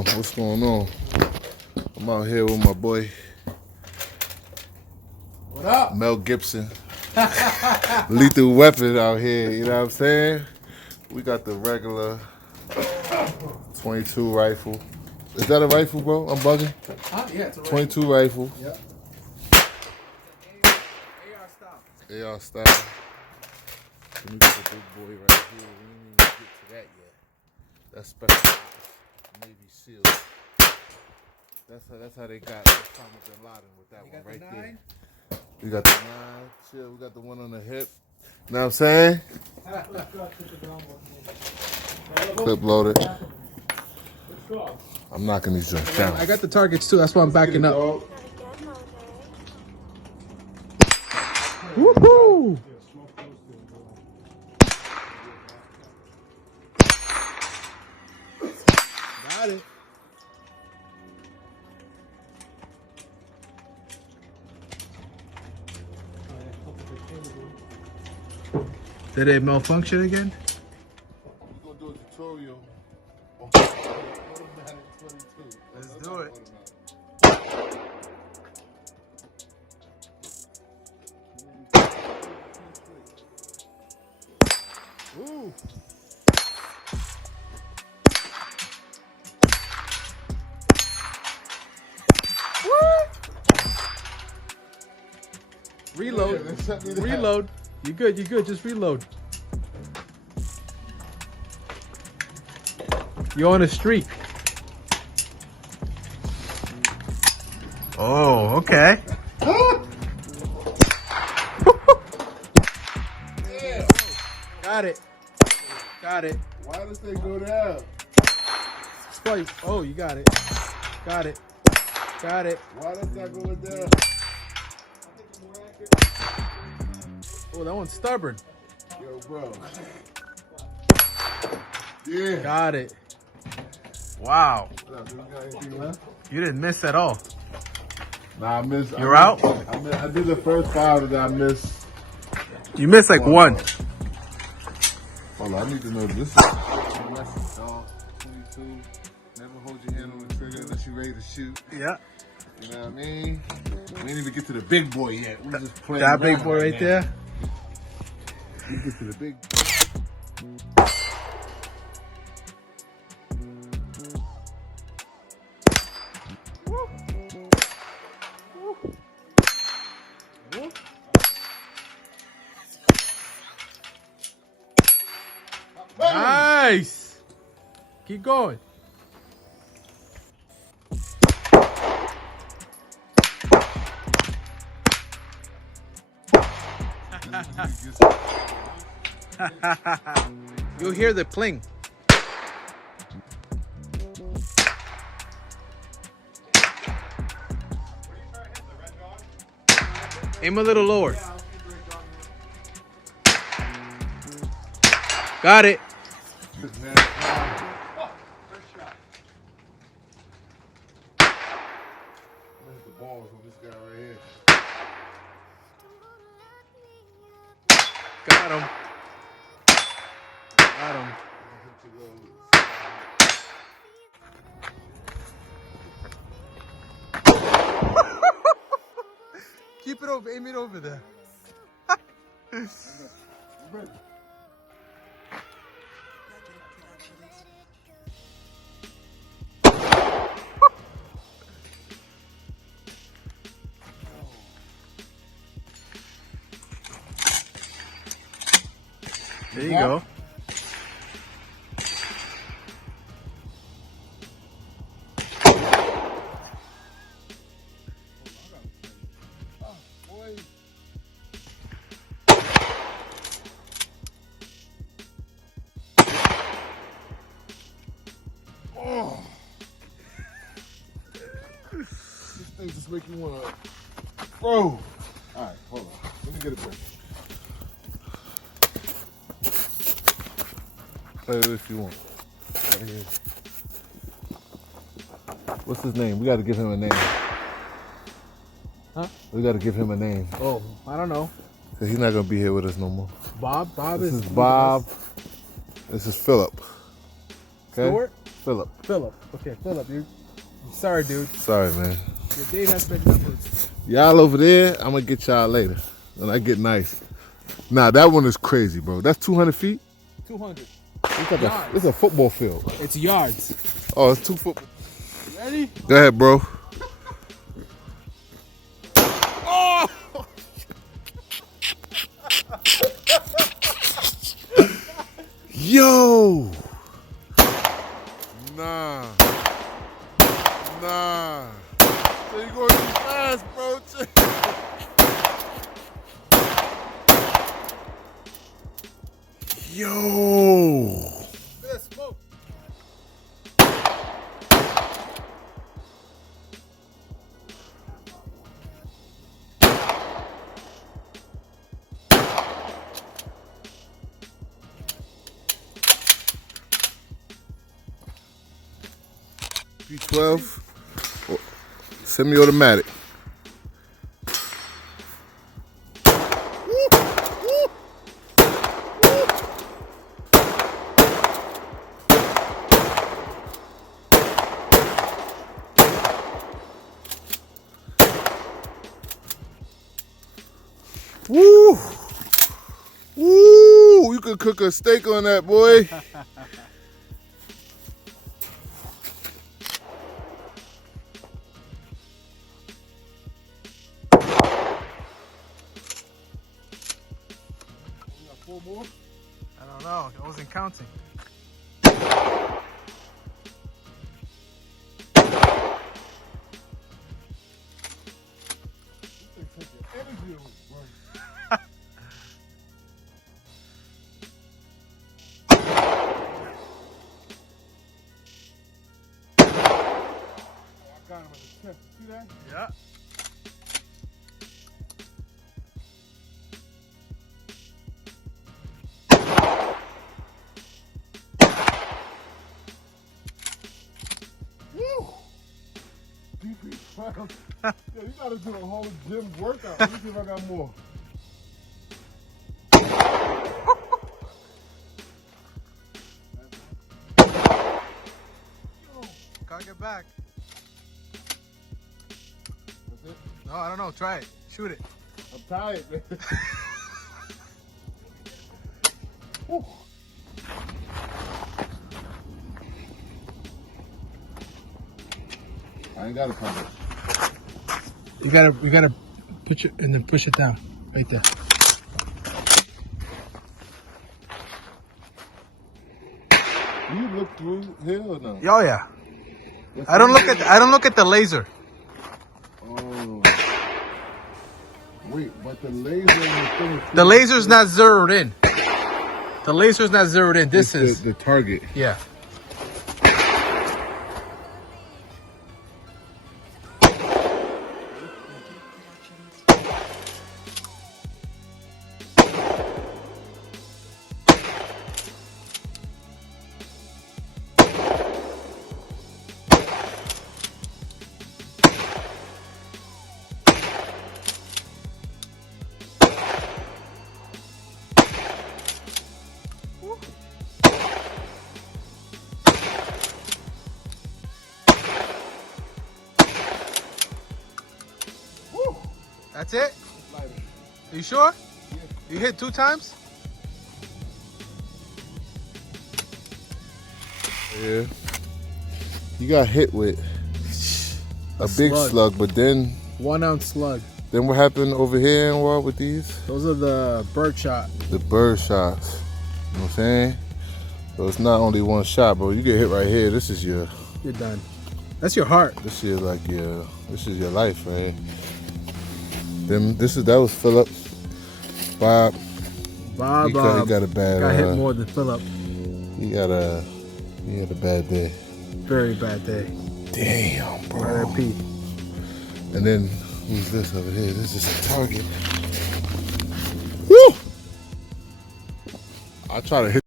on? What's going on? I'm out here with my boy. What up? Mel Gibson. Lethal Weapon out here, you know what I'm saying? We got the regular 22 rifle. Is that a rifle, bro? I'm bugging? Huh? Yeah, it's a 22 rifle. Yep. AR style. Let me get the big boy right here. We ain't even get to that yet. That's special Navy SEAL. That's how they got Osama bin Laden with that one right there. We got the 9. Chill. We got the one on the hip. You know what I'm saying? Clip loaded. I'm knocking these joints down. I got the targets too. That's why I'm backing up. Woohoo! Got it. Did it malfunction again? We're gonna do a tutorial on automatic 22. Let's do it. Ooh. Reload. Yeah, Reload. You good, you good. Just reload. You're on a streak. Oh, okay. Yeah. Got it. Got it. Why does they go down? Swipe. Oh, you got it. Got it. Got it. Why does that go down? Oh, that one's stubborn. Yo, bro. Yeah. Got it. Wow. You got anything left? You didn't miss at all. Nah, I missed. You're out? I did the first 5 that I missed. You missed like one. Hold on, I need to know this. Lesson, dog. 22. Never hold your hand on the trigger unless you're ready to shoot. Yeah. You know what I mean? We didn't even get to the big boy yet. We just playing That big around boy right now. there. We get to the big. Nice. Keep going. You'll hear the pling. Aim a little lower. Got it. There's the balls on this guy right here. Got him. Got him. Keep it over. Aim it over there. There you go. Oh. This thing just make you wanna. Bro. Alright, hold on. Let me get a break. Play it if you want. Right here. What's his name? We gotta give him a name. Huh? We gotta give him a name. Oh, I don't know. Cause he's not gonna be here with us no more. Bob? Bob This is is Bob. This is Philip. Okay? Stewart? Philip. Philip. Okay, Philip, dude. Sorry, dude. Sorry, man. Your date has been numbered. Y'all over there, I'm gonna get y'all later when I get nice. Nah, that one is crazy, bro. That's 200 feet? 200. It's a football field. It's yards. Oh, it's 2 football. Ready? Go ahead, bro. Oh! Yo! Nah. So you going too fast, bro. Yo! There's smoke. DP-12, semi-automatic. Woo! Woo! You could cook a steak on that, boy. More? I don't know. I wasn't counting. Got him in the chest. See that? Yeah. Woo! DP-12. Yeah, you gotta do a whole gym workout. Let me see if I got more. Can't get back. That's it? No, I don't know. Try it. Shoot it. I'm tired, man. Woo. I ain't got a pump. You gotta push it and then push it down. Right there. Do you look through here or no? Oh yeah. I don't look at the laser. Oh. Wait, but the laser is The laser's not zeroed in. The laser's not zeroed in. This is the target. yeah. That's it? Are you sure? Yeah. You hit 2 times? Yeah. You got hit with a big slug, but then 1 ounce slug. then what happened over here and what with these? Those are the bird shot. The bird shots. You know what I'm saying? So it's not only one shot, bro. You get hit right here. This is your You're done. That's your heart. this is your life, man. That was Philip. Bob. Bob He got a bad got hit more than Philip. He had a bad day. Very bad day. Damn, bro. I repeat. And then who's this over here? This is a target. Woo! I try to hit